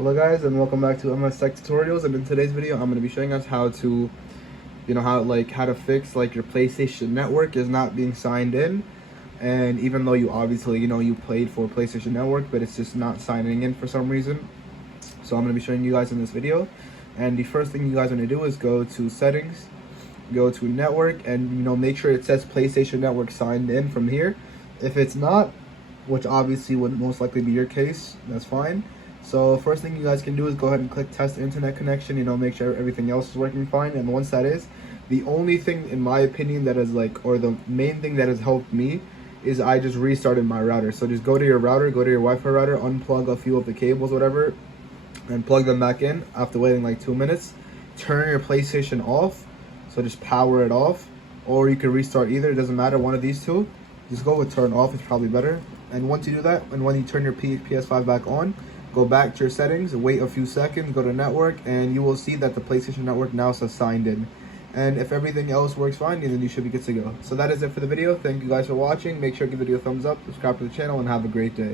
Hello guys, and welcome back to MS Tech Tutorials. And in today's video I'm going to be showing us how to how to fix your PlayStation Network is not being signed in. And even though you obviously you played for PlayStation Network, but it's just not signing in for some reason. So I'm going to be showing you guys in this video. And the first thing you guys want to do is go to settings, go to network, and make sure it says PlayStation Network signed in from here. If it's not, which obviously would most likely be your case, that's fine. So first thing you guys can do is go ahead and click test internet connection, make sure everything else is working fine. And once that is, the only thing in my opinion that is or the main thing that has helped me is I just restarted my router. So just go to your router, go to your Wi-Fi router, unplug a few of the cables, whatever, and plug them back in after waiting like 2 minutes. Turn your PlayStation off, so just power it off, or you can restart either, it doesn't matter, one of these two. Just go with turn off, it's probably better. And once you do that, and when you turn your PS5 back on, go back to your settings, wait a few seconds, go to network, and you will see that the PlayStation Network now says signed in. And if everything else works fine, then you should be good to go. So that is it for the video. Thank you guys for watching. Make sure to give the video a thumbs up, subscribe to the channel, and have a great day.